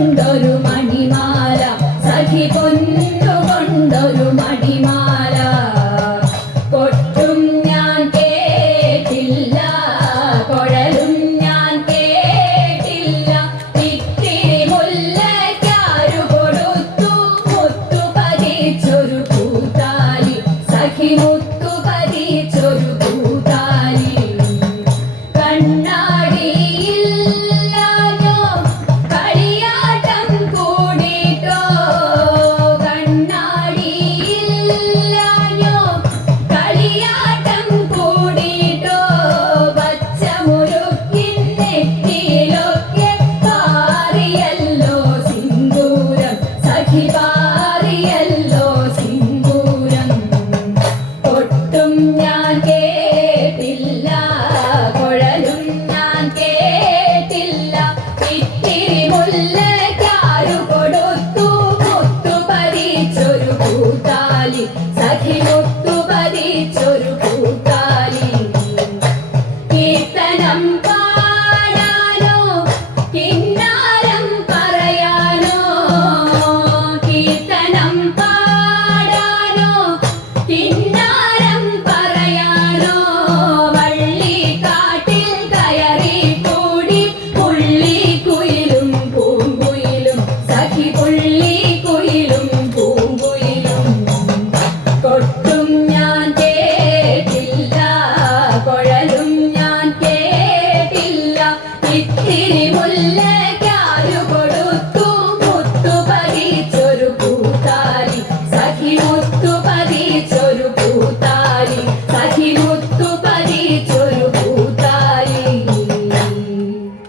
കൊണ്ടൊരു മണിമാല സഖി പൊന്നുകൊണ്ടൊരു മണിമാല കൊട്ടും ഞാൻ കേട്ടില്ല കുഴലും ഞാൻ കേട്ടില്ല ഇത്തിരി മുല്ലയ്ക്കാരു കൊടുത്തു മുത്തു പതിച്ചൊരു പൂത്താലി സഖി മുത്തു പതിച്ചൊരു പൂത്താലി കണ്ണാടിയില്ലാഞ്ഞോ കളിയാട്ടം കൂടിട്ടോ കണ്ണാടിയില്ലാഞ്ഞോ കളിയാട്ടം കൂടിട്ടോ പച്ചമുരുക്കിൻ നെറ്റിയിലൊക്കെ പാറിയല്ലോ സിന്ദൂരം സഖി പാറിയല്ലോ സിന്ദൂരം കൊട്ടും ഞാൻ കേട്ടില്ല കുഴലും ഞാൻ കേട്ടില്ല ഇത്തിരി മുല്ലയ്ക്കാരു കൊടുത്തു മുത്തു പതിച്ചൊരു പൂത്താലി സഖി മുത്തു പതിച്ചൊരു പൂത്താലി കീർത്തനം പാടാനോ കിന്നാരം പറയാനോ കീർത്തനം പാടാനോ കിന്നാരം പറയാനോ വള്ളിക്കാട്ടിൽ കയറി കൂടി പുള്ളിക്കുയിലും പൂങ്കുയിലും സഖി പുള്ളിക്കുയിലും പൂങ്കുയിലും കൊട്ടും ഞാൻ കേട്ടില്ല കുഴലും ഞാൻ കേട്ടില്ല ഇത്തിരി മുല്ല